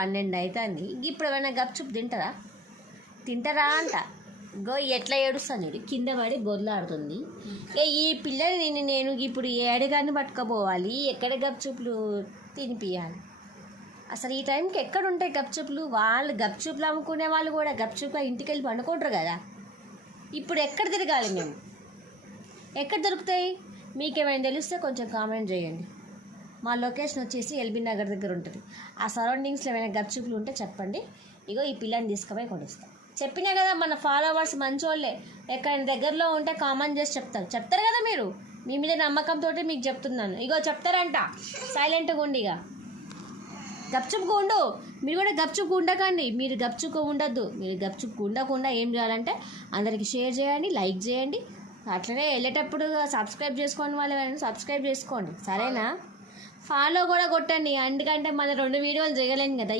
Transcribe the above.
12 అవుతుంది. ఇప్పుడు ఏమైనా గప్చుప్ తింటారా అంట. గో ఎట్లా ఏడుస్తాను చూడు, కింద పడి గొర్లాడుతుంది. ఈ పిల్లని నేను ఇప్పుడు ఏడుగాని పట్టుకోపోవాలి, ఎక్కడ గప్చుప్లు తినిపియాలి. అసలు ఈ టైంకి ఎక్కడ ఉంటాయి గప్చుప్లు? వాళ్ళు గప్చుప్లు అమ్ముకునే వాళ్ళు కూడా గప్చుప్గా ఇంటికి వెళ్ళి పండుకుంటారు కదా. ఇప్పుడు ఎక్కడ తిరగాలి మేము? ఎక్కడ దొరుకుతాయి? మీకేమైనా తెలిస్తే కొంచెం కామెంట్ చేయండి. మా లొకేషన్ వచ్చేసి ఎల్బీ నగర్ దగ్గర ఉంటుంది. ఆ సరౌండింగ్స్లో ఏమైనా గప్చుప్లు ఉంటే చెప్పండి. ఇగో ఈ పిల్లని తీసుకుపోయి కొనిస్తాం. చెప్పినా కదా, మన ఫాలోవర్స్ మంచోళ్ళే. ఎక్కడ దగ్గరలో ఉంటే కామెంట్ చేసి చెప్తారు కదా. మీరు మీ మీద నమ్మకంతో మీకు చెప్తున్నాను. ఇగో చెప్తారంట, సైలెంట్గా ఉండి. ఇక గప్చుప్కు ఉండు. మీరు కూడా గప్చుప్కు ఉండకండి. మీరు గప్చుప్కు ఉండద్దు. మీరు గప్చుప్కు ఉండకుండా ఏం చేయాలంటే అందరికి షేర్ చేయండి, లైక్ చేయండి. అట్లనే వెళ్ళేటప్పుడు సబ్స్క్రైబ్ చేసుకోండి. వాళ్ళు సబ్స్క్రైబ్ చేసుకోండి, సరేనా? ఫాలో కూడా కొట్టండి, ఎందుకంటే మళ్ళీ 2 వీడియోలు చేయలేను కదా.